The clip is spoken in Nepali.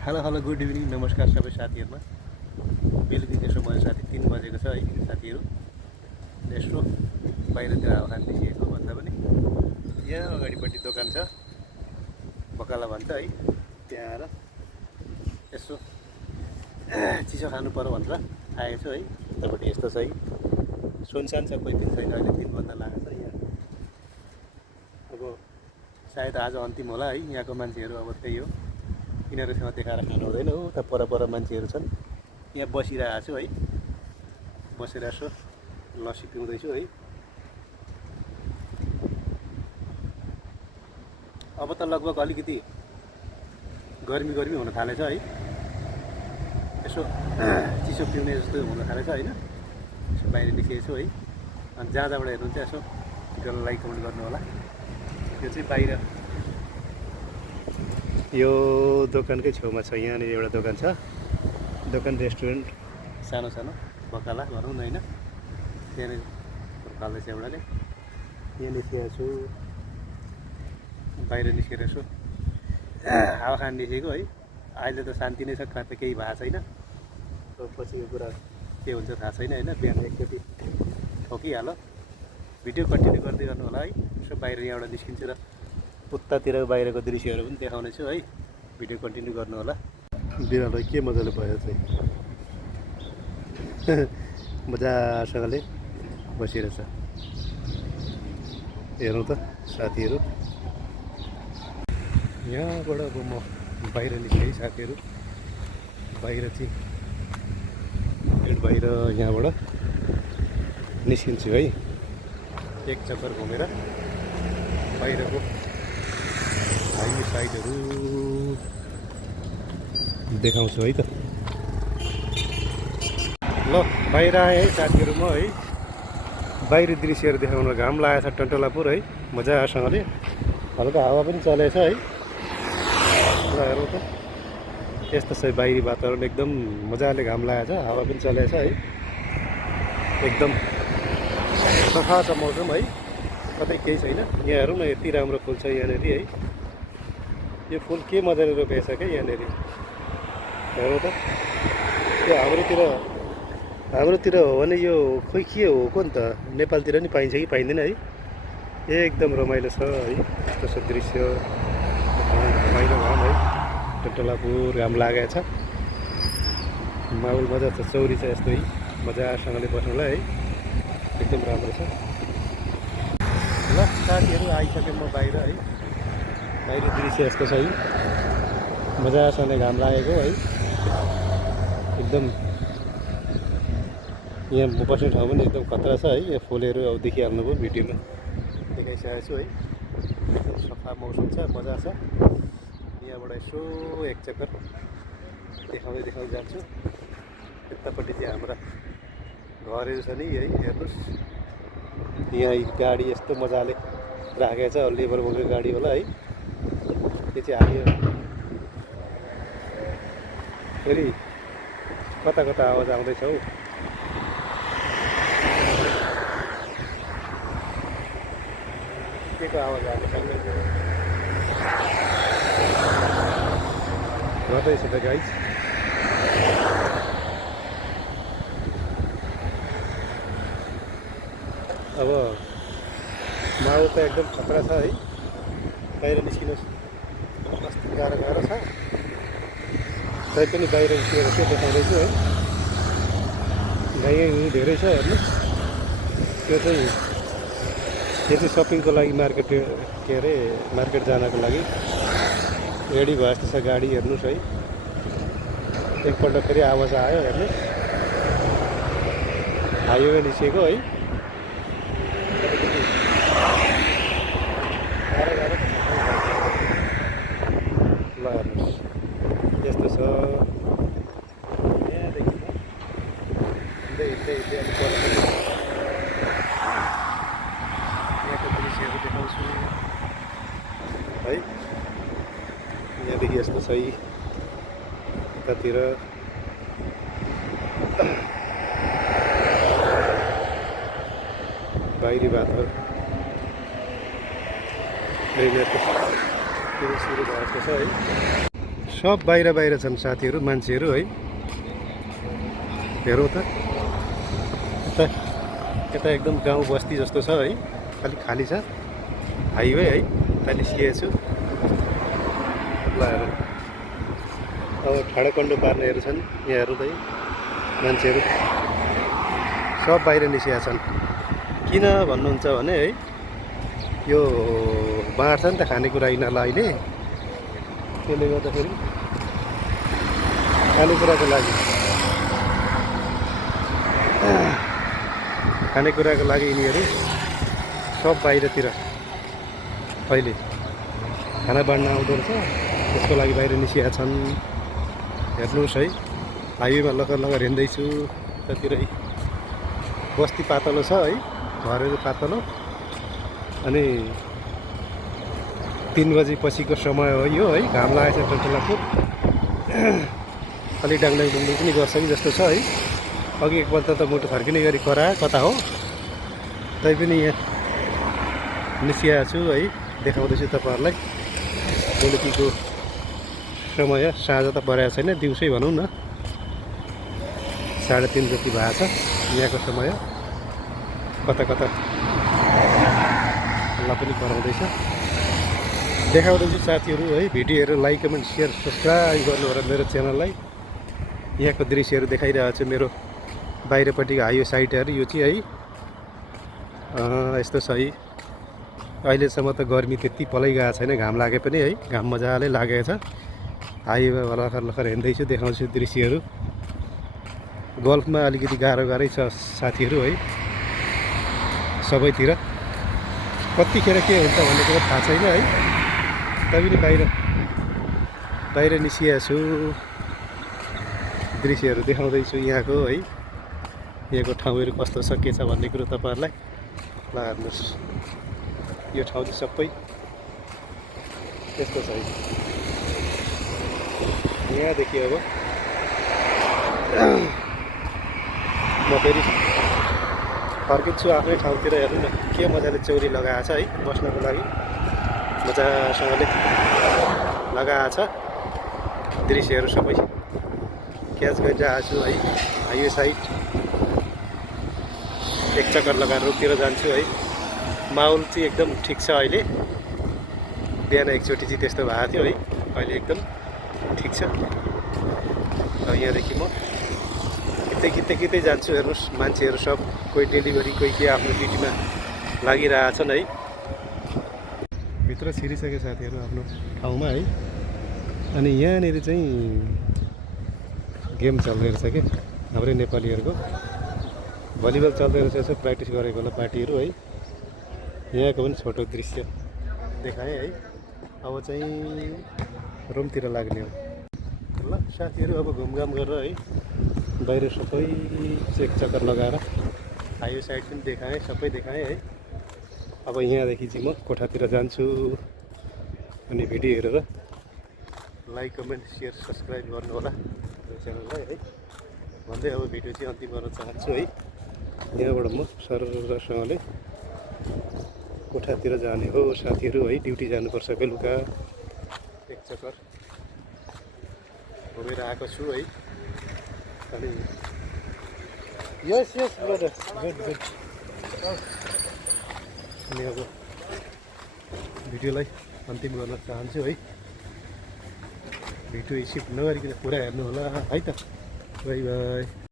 हेलो हेलो गुड इभिनिङ नमस्कार सबै साथीहरुमा। बेलुकी यसो मैले साथी 3 बजेको छ है साथीहरु। यसो बाहिरतिर हावा खान निस्केको भन्दा पनि यहाँ अगाडिपट्टि दोकान छ बकाला भन्छ है, त्यहाँ आएर यसो चिसो खानु पर्यो भनेर आएको छु है। उतापट्टि यस्तो छ है, सुनसान छ, कोही पनि छैन, अहिले 3 बज्न लागेको छ यहाँ। अब सायद आज अन्तिम होला है यहाँको मान्छेहरू। अब त्यही हो, यिनीहरूसँग देखाएर खानु हुँदैन हो। उता पर मान्छेहरू छन्, यहाँ बसिरहेको छु है, बसेर यसो लस्सी पिउँदैछु है। अब त लगभग अलिकति गर्मी हुन थालेछ है, यसो चिसो पिउने जस्तो हुन थालेछ होइन। यसो बाहिर निस्केको छु है, अनि जहाँबाट हेर्नुहुन्छ यसो भिडियोलाई लाइक कमेन्ट गर्नु होला। यो चाहिँ बाहिर यो दोकानकै छेउमा छ, यहाँनिर एउटा दोकान छ, दोकान रेस्टुरेन्ट सानो सानो बकाला भनौँ न होइन। त्यहाँनिर खाल्दैछ एउटाले। यहाँ निस्केको छु, बाहिर निस्केर यसो हावा खान निस्केको है। अहिले त शान्ति नै छ, कहाँ त केही भएको छैन। पछिको कुरा के हुन्छ थाहा छैन होइन। बिहान एकचोटि ठोकिहाल्यो। भिडियो कन्टिन्यू गर्दै गर्नु होला है। यसो बाहिर यहाँबाट निस्किन्छु र उतातिर बाहिरको दृश्यहरू पनि देखाउने छु है। भिडियो कन्टिन्यू गर्नु होला। बिरालो के मजाले भयो चाहिँ मजासँगले बसिरहेछ। हेरौँ त साथीहरू, यहाँबाट अब म बाहिर निस्केँ साथीहरू। बाहिर चाहिँ गेट बाहिर यहाँबाट निस्किन्छु है। एक चक्कर घुमेर बाहिरको हाइवे साइडहरू देखाउँछु है त। ल बाहिर आएँ है साथीहरू म है। बाहिरी दृश्यहरू देखाउन घाम लागेको छ टन्टलापुर है, मजासँगले हल्का हावा पनि चलेछ है। ल हेर्नु त, यस्तो छ बाहिरी वातावरण, एकदम मजाले घाम लागेको छ, हावा पनि चलेछ है। एकदम सफा छ मौसम है, कतै केही छैन। यहाँ हेरौँ न, यति राम्रो फुल छ यहाँनिर है। यो फुल के मजाले रोपेको छ क्या यहाँनिर, हेरौँ त। त्यो हाम्रोतिर हो भने यो खोइ के हो को नि त, नेपालतिर नि पाइन्छ कि पाइँदैन है। एकदम रमाइलो छ है, यस्तो छ दृश्य, रमाइलो घाम है। टन्टलापुर घाम लागेको छ, माहौल मजा छ, चौरी छ यस्तो है, मजासँगले बस्नुलाई है, एकदम राम्रो छ। ल साथीहरू आइसकेँ म बाहिर है। बाहिर दृश्य यस्तो छ है, मजासँगले घाम लागेको है। एकदम यहाँ म बस्ने ठाउँ पनि एकदम खतरा छ है। यहाँ फुलहरू अब देखिहाल्नुभयो, भिडियोमा देखाइसकेको छु है। एकदम सफा मौसम छ, मजा छ। यहाँबाट यसो एक चक्कर देखाउँदै जान्छु। यतापट्टि चाहिँ हाम्रा घरहरू छ नि है, हेर्नुहोस्। यहाँ गाडी यस्तो मजाले राखेको छ, लेबर बोकेको गाडी होला है। त्यो चाहिँ हामी फेरि कता कता आवाज आउँदैछ हौ। के को आवाज आउँदैछ गर्दैछ त गाइस। अब माहौल त एकदम खतरा छ है। बाहिर निस्किनुहोस्, कस्तो गाह्रो छ। तै पनि बाहिर निस्केर के देखाउँदैछु है। गाई धेरै छ हेर्नुहोस्। त्यो चाहिँ सपिङको लागि मार्केट, के अरे मार्केट जानको लागि रेडी भयो जस्तो छ गाडी, हेर्नुहोस् है। एकपल्ट फेरि आवाज आयो हेर्नुहोस्, हाइवे निस्केको है। ल हेर्नुहोस् यस्तो छ। यहाँदेखि हिँड्दै अलिक पर यहाँको दृश्यहरू देखाउँछु है। यहाँदेखि यस्तो छ यतातिर बाहिरी वातावरण सुरु भएको छ है। सब बाहिर बाहिर छन् साथीहरू मान्छेहरू है। हेरौँ त यता यता एकदम गाउँ बस्ती जस्तो छ है, अलिक खाली छ हाइवे है। यता निस्किएको छु ल हेरौँ। अब ठाडो कन्डो पार्नेहरू छन् यहाँ हेरौँ त मान्छेहरू सब बाहिर निस्किएका छन्। किन भन्नुहुन्छ भने है यो बाँड्छ नि त खानेकुरा यिनीहरूलाई अहिले, त्यसले गर्दाखेरि खानेकुराको लागि यिनीहरू सब बाहिरतिर अहिले खाना बाँड्न आउँदो रहेछ, त्यसको लागि बाहिर निस्किएका छन्। हेर्नुहोस् है, हाइवेमा लगर लगर हिँड्दैछु। त्यतातिर बस्ती पातलो छ है, घरहरू पातलो। अनि 3 बजी पछिको समय हो यो है, घाम लागेको छ टन्टलापुर। अलिक डाङडाङ डुङडुङ पनि गर्छ कि जस्तो छ है। अघि एकपल्ट त मुटु फर्किने गरी करायो, कता हो तैपनि यहाँ निस्किएको छु है, देखाउँदैछु तपाईँहरूलाई। बेलुकीको समय साँझ त परेको छैन, दिउँसै भनौँ न, 3:30 जति भएको छ यहाँको समय। कता कता हल्ला पनि कराउँदैछ, देखाउँदैछु साथीहरू है। भिडियोहरू लाइक कमेन्ट सेयर सब्सक्राइब गर्नु होला मेरो च्यानललाई। यहाँको दृश्यहरू देखाइरहेको छु मेरो बाहिरपट्टिको हाइवे साइडहरू। यो चाहिँ है यस्तो छ है। अहिलेसम्म त गर्मी त्यति पलै गएको छैन, घाम लागे पनि है, घाम मजाले लागेको छ। हाइवेमा लखर लखर हिँड्दैछु, देखाउँछु दृश्यहरू। गल्फमा अलिकति गाह्रै छ साथीहरू है, सबैतिर कतिखेर के हुन्छ भन्ने कुरो थाहा छैन है। तैपनि बाहिर निस्किएको छु, दृश्यहरू देखाउँदैछु यहाँको है। यहाँको ठाउँहरू कस्तो छ के छ भन्ने कुरो तपाईँहरूलाई। ल हेर्नुहोस्, यो ठाउँ चाहिँ सबै त्यस्तो छ है। यहाँदेखि अब म फेरि फर्किन्छु आफ्नै ठाउँतिर। हेर्नु न के मजाले चौरी लगाएको छ है, बस्नको लागि मजासँगले लगाएको छ। दृश्यहरू सबै क्याच गरिरहेको छु है। हाइवे साइड एक चक्कर लगाएर रोडतिर जान्छु है। माहौल चाहिँ एकदम ठिक छ अहिले। बिहान एकचोटि चाहिँ त्यस्तो भएको थियो है, अहिले एकदम ठिक छ। अब यहाँदेखि म कितै जान्छु। हेर्नुहोस् मान्छेहरू सब, कोही डेलिभरी, कोही के आफ्नो ड्युटीमा लागिरहेछन् है। भित्र छिरिसके साथीहरू आफ्नो ठाउँमा है। अनि यहाँनिर चाहिँ गेम चल्दै रहेछ कि हाम्रै नेपालीहरूको, भलिबल चल्दै रहेछ। यसो प्र्याक्टिस गरेको होला पार्टीहरू है। यहाँको पनि छोटो दृश्य देखाएँ है। अब चाहिँ रुमतिर लाग्ने हो। ल साथीहरू, अब घुमघाम गरेर है बाहिर सबै चेक चक्कर लगाएर हाइवे साइड पनि देखाएँ, सबै देखाएँ है। अब यहाँदेखि चाहिँ म कोठातिर जान्छु। अनि भिडियो हेरेर लाइक कमेन्ट सेयर सब्सक्राइब गर्नु होला मेरो च्यानललाई है भन्दै अब भिडियो चाहिँ अन्तिम गर्न चाहन्छु है। यहाँबाट म सररसँगले कोठातिर जाने हो साथीहरू है। ड्युटी जानुपर्छ बेलुका। एक चक्कर घुमेर आएको छु है। अनि यस ब्रदर, गुड। अनि अब भिडियोलाई अन्तिम गर्न चाहन्छु है। भिडियो स्किप नगरिकन पुरा हेर्नु होला है त। By by.